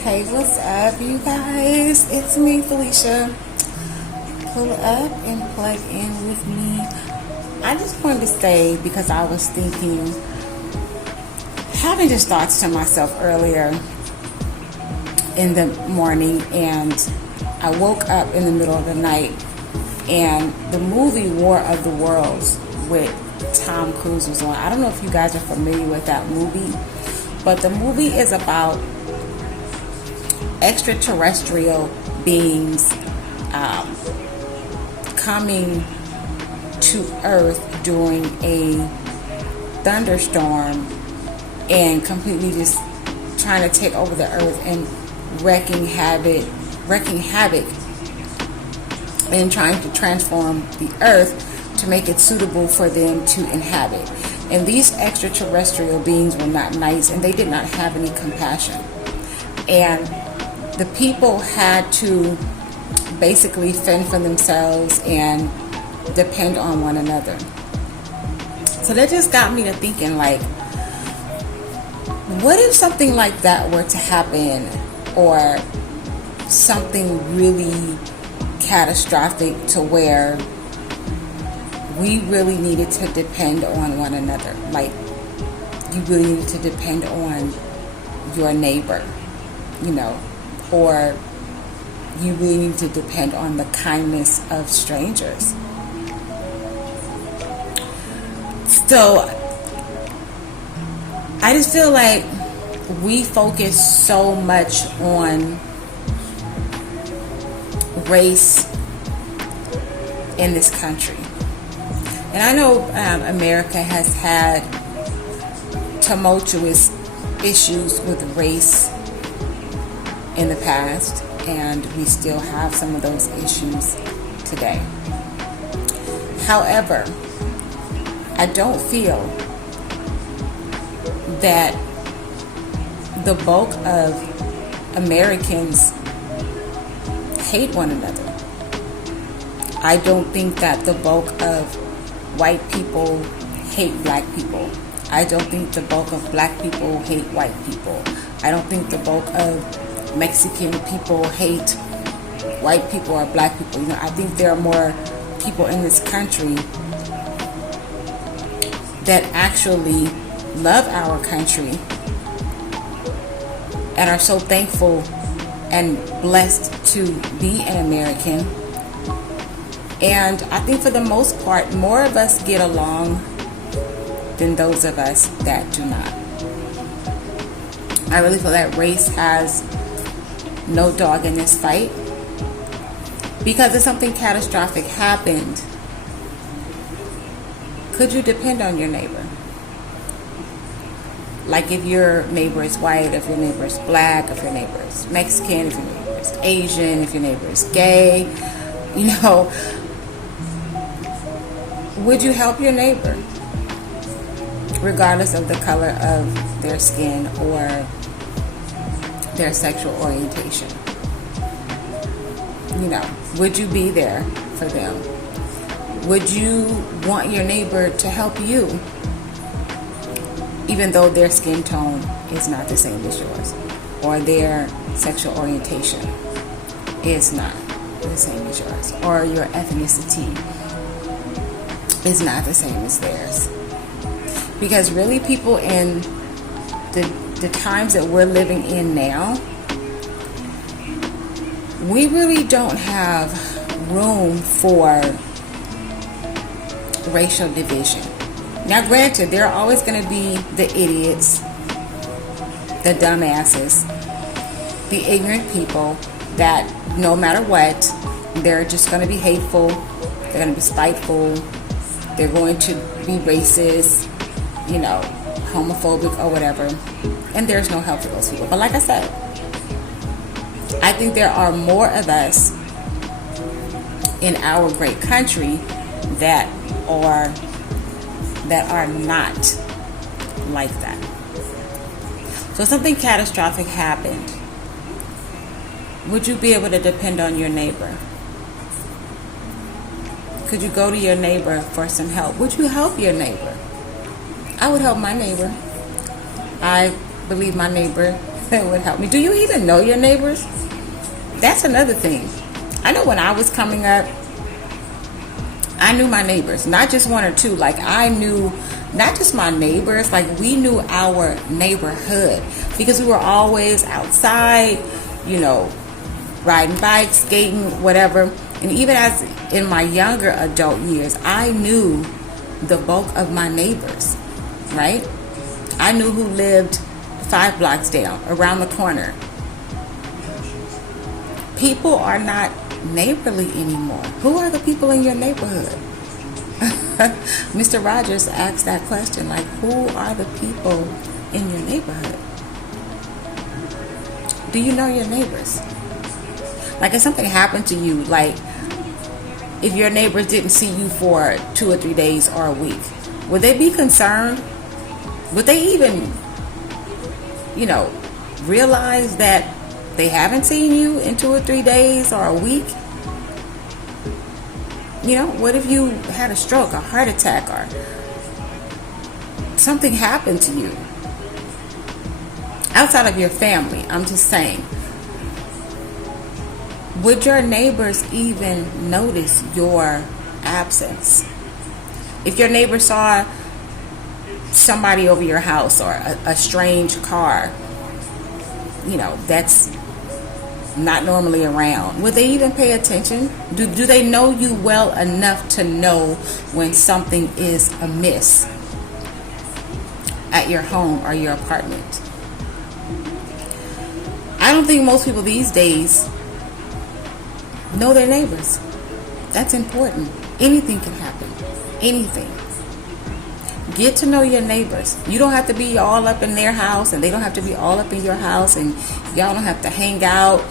Hey, what's up, you guys? It's me, Felicia. Pull up and plug in with me. I just wanted to say, because I was thinking, having just thoughts to myself earlier in the morning, and I woke up in the middle of the night, and the movie War of the Worlds with Tom Cruise was on. I don't know if you guys are familiar with that movie, but the movie is about extraterrestrial beings coming to Earth during a thunderstorm and completely just trying to take over the Earth and wreaking havoc and trying to transform the Earth to make it suitable for them to inhabit. And these extraterrestrial beings were not nice, and they did not have any compassion. And the people had to basically fend for themselves and depend on one another. So that just got me to thinking, like, what if something like that were to happen, or something really catastrophic to where we really needed to depend on one another? Like, you really need to depend on your neighbor, or you really need to depend on the kindness of strangers. So I just feel like we focus so much on race in this country. And I know America has had tumultuous issues with race in the past, and we still have some of those issues today. However, I don't feel that the bulk of Americans hate one another. I don't think that the bulk of white people hate black people. I don't think the bulk of black people hate white people. I don't think the bulk of Mexican people hate white people or black people. I think there are more people in this country that actually love our country and are so thankful and blessed to be an American. And I think for the most part, more of us get along than those of us that do not. I really feel that race has no dog in this fight, because if something catastrophic happened, could you depend on your neighbor? Like, if your neighbor is white, if your neighbor is black, if your neighbor is Mexican, if your neighbor is Asian, if your neighbor is gay, would you help your neighbor regardless of the color of their skin or their sexual orientation? Would you be there for them? Would you want your neighbor to help you, even though their skin tone is not the same as yours, or their sexual orientation is not the same as yours, or your ethnicity is not the same as theirs? Because really, people in the times that we're living in now, we really don't have room for racial division. Now, granted, there are always going to be the idiots, the dumbasses, the ignorant people that no matter what, they're just going to be hateful, they're going to be spiteful, they're going to be racist, homophobic or whatever. And there's no help for those people. But like I said, I think there are more of us in our great country that are not like that. So if something catastrophic happened, would you be able to depend on your neighbor? Could you go to your neighbor for some help? Would you help your neighbor? I would help my neighbor. I believe my neighbor that would help me. Do you even know your neighbors? That's another thing. I know when I was coming up, I knew my neighbors, not just one or two. Like, I knew not just my neighbors, like we knew our neighborhood because we were always outside, riding bikes, skating, whatever. And even as in my younger adult years, I knew the bulk of my neighbors, right? I knew who lived 5 blocks down, around the corner. People are not neighborly anymore. Who are the people in your neighborhood? Mr. Rogers asked that question, like, who are the people in your neighborhood? Do you know your neighbors? Like, if something happened to you, like if your neighbors didn't see you for 2 or 3 days or a week, would they be concerned? Would they even, realize that they haven't seen you in 2 or 3 days or a week? What if you had a stroke, a heart attack, or something happened to you? Outside of your family, I'm just saying. Would your neighbors even notice your absence? If your neighbor saw somebody over your house or a strange car, that's not normally around, would they even pay attention? Do they know you well enough to know when something is amiss at your home or your apartment? I don't think most people these days know their neighbors. That's important. Anything can happen. Anything. Get to know your neighbors. You don't have to be all up in their house, and they don't have to be all up in your house, and y'all don't have to hang out.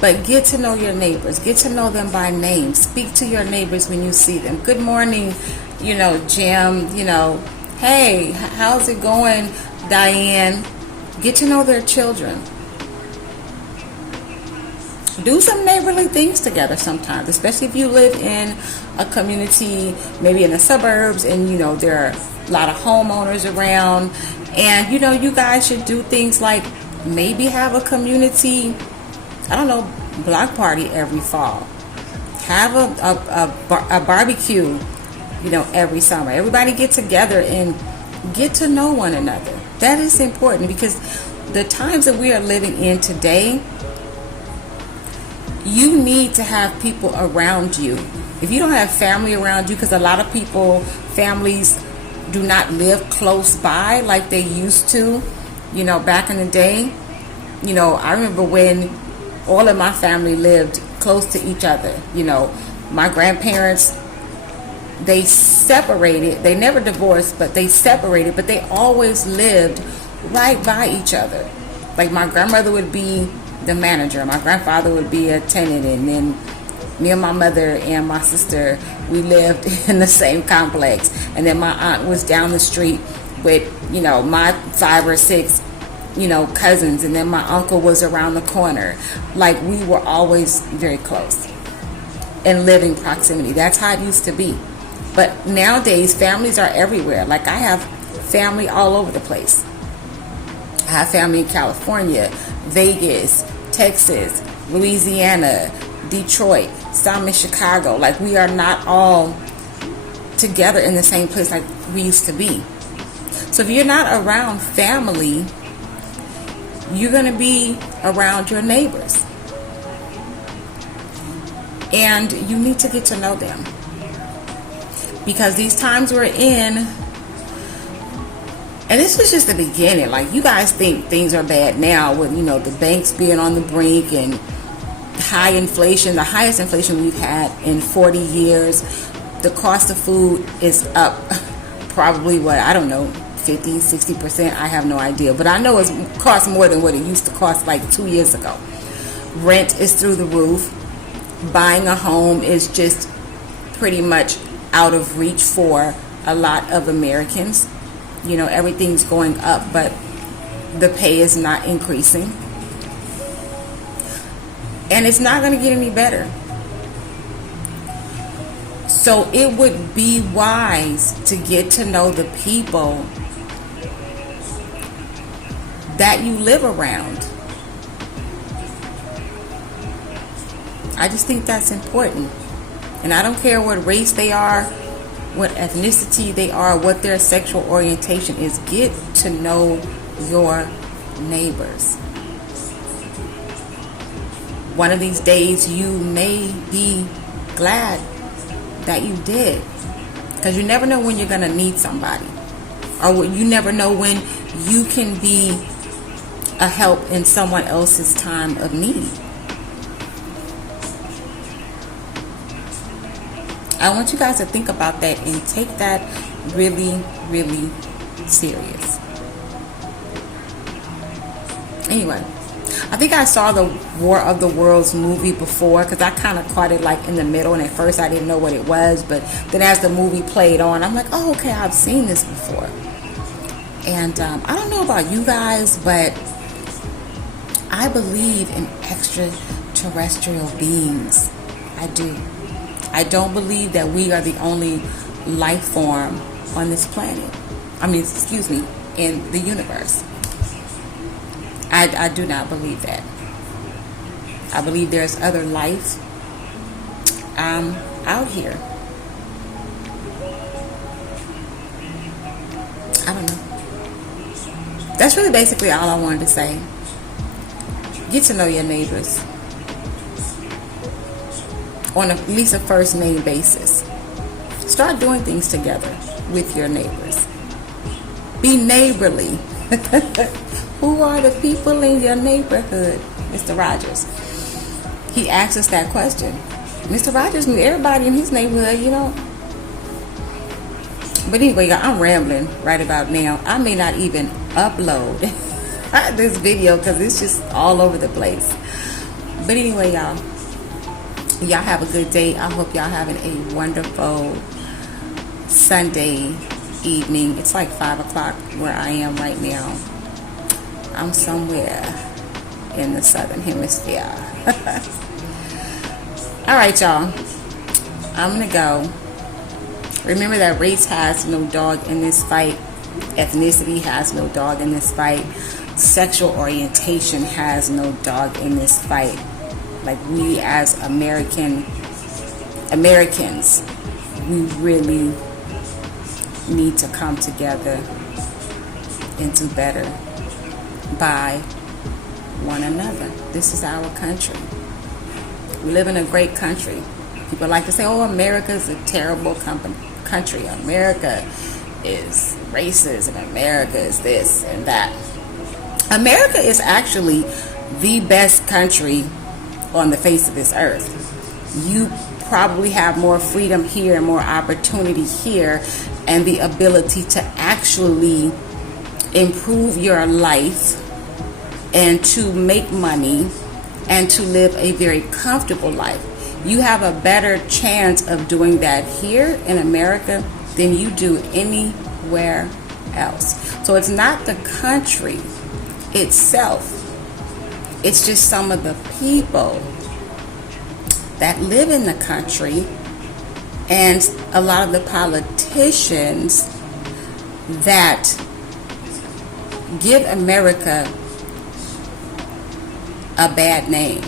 But get to know your neighbors. Get to know them by name. Speak to your neighbors when you see them. Good morning, Jim. Hey, how's it going, Diane? Get to know their children. Do some neighborly things together sometimes, especially if you live in a community, maybe in the suburbs, and there are a lot of homeowners around, and you guys should do things like maybe have a community, block party every fall. Have a barbecue, every summer. Everybody get together and get to know one another. That is important because the times that we are living in today, you need to have people around you. If you don't have family around you, because a lot of families do not live close by like they used to, back in the day. I remember when all of my family lived close to each other. My grandparents, they separated. They never divorced, but they separated, but they always lived right by each other. Like, my grandmother would be the manager, my grandfather would be a tenant, and then me and my mother and my sister, we lived in the same complex. And then my aunt was down the street with, my 5 or 6, cousins, and then my uncle was around the corner. Like, we were always very close in living proximity. That's how it used to be. But nowadays, families are everywhere. Like, I have family all over the place. I have family in California, Vegas, Texas, Louisiana, Detroit, some in Chicago. Like, we are not all together in the same place like we used to be. So if you're not around family, you're going to be around your neighbors. And you need to get to know them. Because these times we're in, and this was just the beginning. Like, you guys think things are bad now with, the banks being on the brink and high inflation, the highest inflation we've had in 40 years. The cost of food is up probably, 50, 60%. I have no idea. But I know it costs more than what it used to cost like 2 years ago. Rent is through the roof. Buying a home is just pretty much out of reach for a lot of Americans. Everything's going up, but the pay is not increasing. And it's not going to get any better. So it would be wise to get to know the people that you live around. I just think that's important. And I don't care what race they are, what ethnicity they are, what their sexual orientation is. Get to know your neighbors. One of these days you may be glad that you did, because you never know when you're going to need somebody, or you never know when you can be a help in someone else's time of need. I want you guys to think about that and take that really, really serious. Anyway, I think I saw the War of the Worlds movie before, because I kind of caught it like in the middle, and at first I didn't know what it was, but then as the movie played on, I'm like, oh, okay, I've seen this before. And I don't know about you guys, but I believe in extraterrestrial beings. I do. I don't believe that we are the only life form on this planet. In the universe. I do not believe that. I believe there's other life out here. I don't know. That's really basically all I wanted to say. Get to know your neighbors on at least a first name basis. Start doing things together with your neighbors. Be neighborly. Who are the people in your neighborhood? Mr. Rogers. He asked us that question. Mr. Rogers knew everybody in his neighborhood, you know. But anyway, I'm rambling right about now. I may not even upload this video because it's just all over the place. But anyway, y'all have a good day. I hope y'all having a wonderful Sunday evening. It's like 5 o'clock where I am right now. I'm somewhere in the southern hemisphere. All right, y'all. I'm gonna go. Remember that race has no dog in this fight. Ethnicity has no dog in this fight. Sexual orientation has no dog in this fight. Like, we as Americans, we really need to come together and do better by one another. This is our country. We live in a great country. People like to say, oh, America is a terrible country. America is racist, and America is this and that. America is actually the best country on the face of this earth. You probably have more freedom here and more opportunity here, and the ability to actually improve your life and to make money and to live a very comfortable life. You have a better chance of doing that here in America than you do anywhere else. So it's not the country itself. It's just some of the people that live in the country and a lot of the politicians that give America a bad name.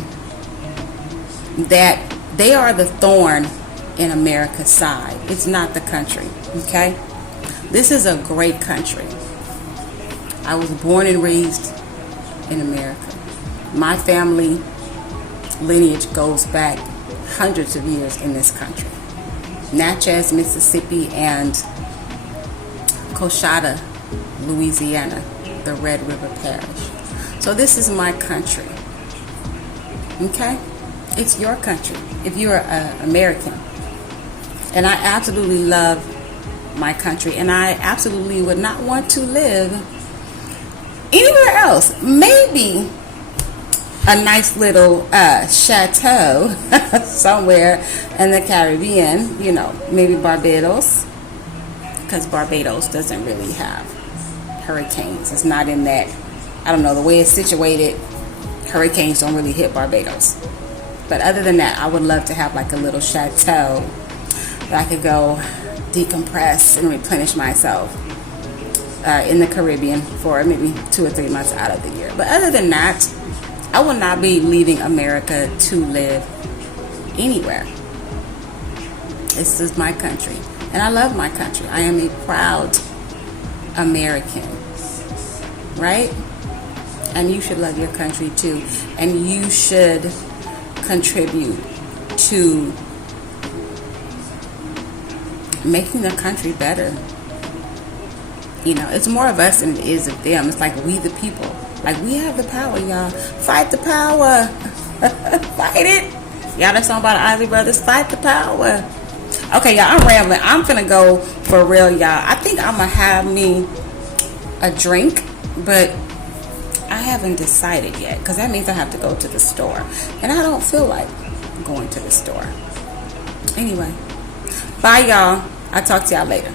That they are the thorn in America's side. It's not the country, okay? This is a great country. I was born and raised in America. My family lineage goes back hundreds of years in this country. Natchez, Mississippi, and Coshada, Louisiana, the Red River Parish. So this is my country. Okay? It's your country if you're an American. And I absolutely love my country, and I absolutely would not want to live anywhere else. Maybe a nice little chateau somewhere in the Caribbean, you know, maybe Barbados, because Barbados doesn't really have hurricanes. It's not in that, I don't know, the way it's situated, hurricanes don't really hit Barbados. But other than that, I would love to have like a little chateau that I could go decompress and replenish myself in the Caribbean for maybe 2 or 3 months out of the year. But other than that, I will not be leaving America to live anywhere. This is my country, and I love my country. I am a proud American, right? And you should love your country too, and you should contribute to making the country better. You know, it's more of us than it is of them. It's like we the people. Like, we have the power, y'all. Fight the power. Fight it. Y'all, that song about the Isley Brothers. Fight the power. Okay, y'all, I'm rambling. I'm finna go for real, y'all. I think I'm gonna have me a drink, but I haven't decided yet, because that means I have to go to the store, and I don't feel like going to the store. Anyway, bye, y'all. I'll talk to y'all later.